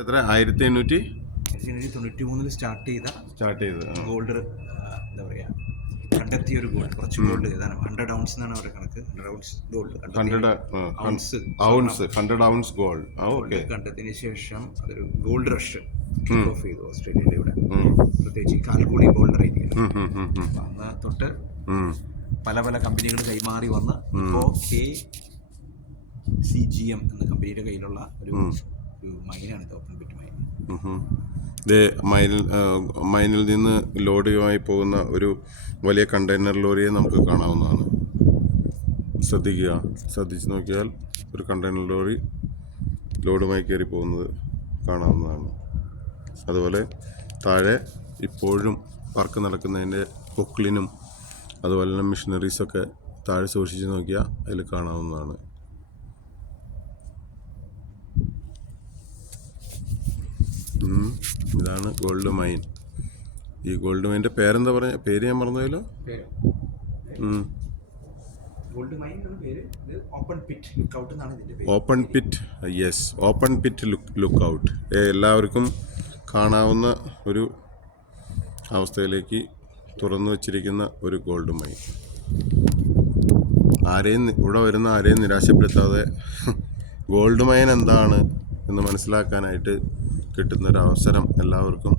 എത്ര 1893 സ്റ്റാർട്ട് ചെയ്ത ചെയ്ത് ഗോൾഡ് എന്താ പറയുക കണ്ടെത്തിയ ഒരു ഗോൾഡ് കുറച്ച് ഗോൾഡ് ഏതാണ് 100 ഔൺസ് എന്നാണ് അവരുടെ കണക്ക് 100 ounce gold 100 ounce gold gold കണ്ടെത്തിയതിന് ശേഷം അതൊരു ഗോൾഡ് റഷ് കിക്ക് ഓഫ് ചെയ്തു ഓസ്ട്രേലിയയുടെ ഇവിടെ പ്രത്യേകിച്ച് കാൽക്കുളി ബോൾഡർ ഏരിയയിൽ അന്ന് തൊട്ട് പല പല കമ്പനികൾ കൈമാറി വന്ന് ഇപ്പോൾ KCGM എന്ന കമ്പനിയുടെ കയ്യിലുള്ള ഒരു മൈനാണ് ഇത് ഓപ്പൺ പിറ്റ് മൈൻ. മൈനിൽ നിന്ന് ലോഡുമായി പോകുന്ന ഒരു വലിയ കണ്ടെയ്നർ ലോറിയെ നമുക്ക് കാണാവുന്നതാണ്. ശ്രദ്ധിച്ച് നോക്കിയാൽ ഒരു കണ്ടെയ്നർ ലോറി ലോഡുമായി കയറി പോകുന്നത് കാണാവുന്നതാണ്. അതുപോലെ താഴെ ഇപ്പോഴും വർക്ക് നടക്കുന്നതിൻ്റെ പൊക്ലിനും അതുപോലെ തന്നെ മെഷീനറീസൊക്കെ താഴെ സൂക്ഷിച്ച് നോക്കിയാൽ അതിൽ കാണാവുന്നതാണ്. ഇതാണ് ഗോൾഡ് മൈൻ. ഈ ഗോൾഡ് മൈൻ്റെ പേരെന്താ പറഞ്ഞ പേര് ഞാൻ മറന്നല്ലോ. Open pit yes, open pit look out. എല്ലാവർക്കും കാണാവുന്ന ഒരു അവസ്ഥയിലേക്ക് തുറന്നു വച്ചിരിക്കുന്ന ഒരു ഗോൾഡ് മൈൻ. ഇവിടെ വരുന്ന ആരെയും നിരാശപ്പെടുത്താതെ ഗോൾഡ് മൈൻ എന്താണ് എന്ന് മനസ്സിലാക്കാനായിട്ട് കിട്ടുന്നൊരവസരം എല്ലാവർക്കും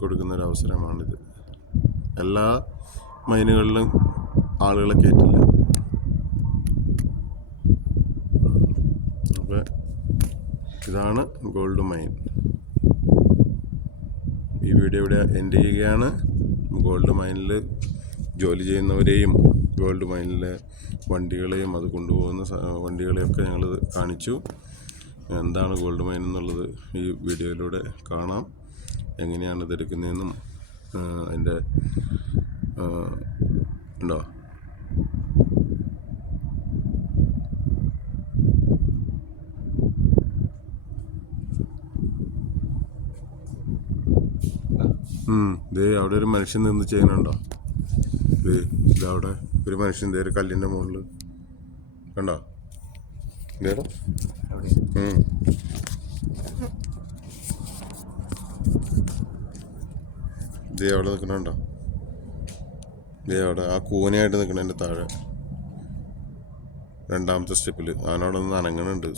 കൊടുക്കുന്നൊരവസരമാണിത്. എല്ലാ മൈനുകളിലും ആളുകളെ കയറ്റില്ല. അപ്പോൾ ഇതാണ് ഗോൾഡ് മൈൻ. ഈ വീഡിയോ ഇവിടെ എൻഡ് ചെയ്യുകയാണ്. ഗോൾഡ് മൈനിൽ ജോലി ചെയ്യുന്നവരെയും ഗോൾഡ് മൈനിലെ വണ്ടികളെയും അത് കൊണ്ടുപോകുന്ന വണ്ടികളെയൊക്കെ ഞങ്ങൾ കാണിച്ചു. എന്താണ് ഗോൾഡ് മൈൻ എന്നുള്ളത് ഈ വീഡിയോയിലൂടെ കാണാം. എങ്ങനെയാണ് ഇതെടുക്കുന്നതെന്നും അതിൻ്റെ ഉണ്ടോ അവിടെ ഒരു മനുഷ്യൻ നിന്ന് ചെയ്യുന്നുണ്ടോ? ഇതവിടെ ഒരു മനുഷ്യൻ ഒരു കല്ലിൻ്റെ മുകളിൽ കണ്ടോ? ഇതേടാ അവിടെ നിൽക്കണുണ്ടോ? അവിടെ ആ കൂനയായിട്ട് നിൽക്കണതിൻ്റെ താഴെ രണ്ടാമത്തെ സ്റ്റെപ്പിൽ അവനവിടെ നിന്ന് അനങ്ങണുണ്ട്.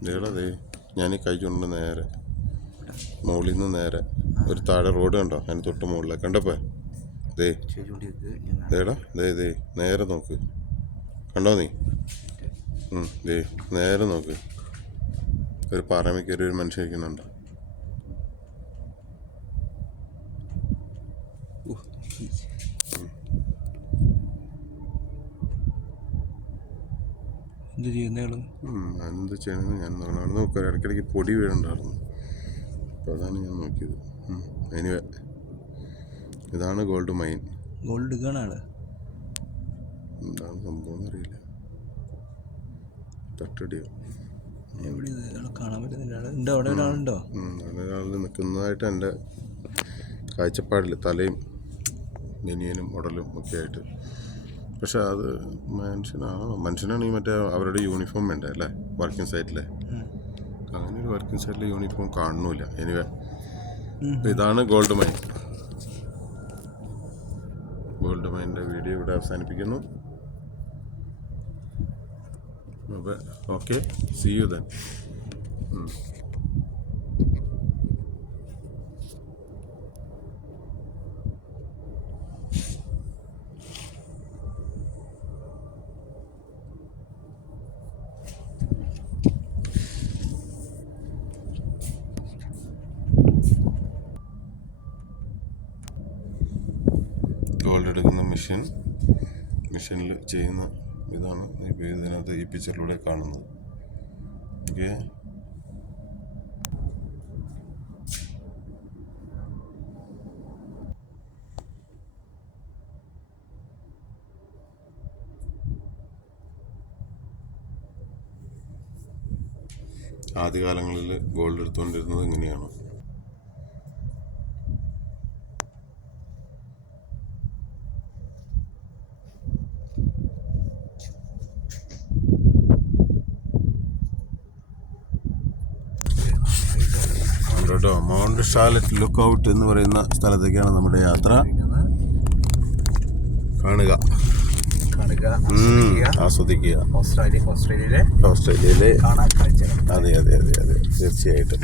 ഇതേടാ ഞാൻ ഈ കൈ കൊണ്ട് നേരെ മുകളിൽ നിന്ന് നേരെ ഒരു താഴെ റോഡ് കണ്ടോ? അതിന് തൊട്ട് മുകളിലേക്ക് കണ്ടപ്പോ ദേടാ നേരെ നോക്ക്. കണ്ടോ നീ? നേരെ നോക്ക്. ഒരു പാറമേ കയറി ഒരു മനുഷ്യൻ ഇരിക്കുന്നുണ്ടോ? ഞാനെന്ത് ചെയ്യണമെന്ന് ഞാൻ നോക്കാം. ഇടയ്ക്കിടയ്ക്ക് പൊടി വീഴുണ്ടായിരുന്നു. അപ്പോൾ അതാണ് ഞാൻ നോക്കിയത്. എനിവേ ഇതാണ് ഗോൾഡ് മൈൻ. ഗോൾഡ് ഗണാണ്. എന്താണ് സംഭവം അറിയില്ല. തട്ടടിയോ കാണാൻ പറ്റുന്നില്ല. അവിടെ ഒരാളുണ്ടോ? ഒരാൾ നിൽക്കുന്നതായിട്ട് എൻ്റെ കാഴ്ചപ്പാടിൽ തലയും ബനിയനും ഉടലും ഒക്കെ ആയിട്ട്. പക്ഷെ അത് മനുഷ്യനാണെങ്കിൽ മറ്റേ അവരുടെ യൂണിഫോം വേണ്ടേ അല്ലേ വർക്കിംഗ് സൈറ്റിലെ? അങ്ങനെ ഒരു വർക്കിംഗ് സൈറ്റിലെ യൂണിഫോം കാണുന്നില്ല. എനിവേ ഇതാണ് ഗോൾഡ് മൈൻ. ഗോൾഡ് മൈൻ്റെ വീഡിയോ ഇവിടെ അവസാനിപ്പിക്കുന്നു. Okay, see you then. Gold എടുക്കുന്ന മെഷീനിൽ ചെയ്യുന്ന ഇതാണ് ഇപ്പോൾ ഇതിനകത്ത് ഈ പിക്ചറിലൂടെ കാണുന്നത്. ഓക്കെ, ആദ്യകാലങ്ങളിൽ ഗോൾഡ് എടുത്തുകൊണ്ടിരുന്നത് ഇങ്ങനെയാണ്. ഉണ്ട് കേട്ടോ. മൗണ്ട് ഷാലറ്റ് ലുക്ക് ഔട്ട് എന്ന് പറയുന്ന സ്ഥലത്തേക്കാണ് നമ്മുടെ യാത്ര. കാണുക, ആസ്വദിക്കുക ഓസ്ട്രേലിയയിലെ ഓസ്ട്രേലിയയിലെ. കാണാൻ കാഴ്ചകൾ. അതെ അതെ അതെ അതെ, തീർച്ചയായിട്ടും.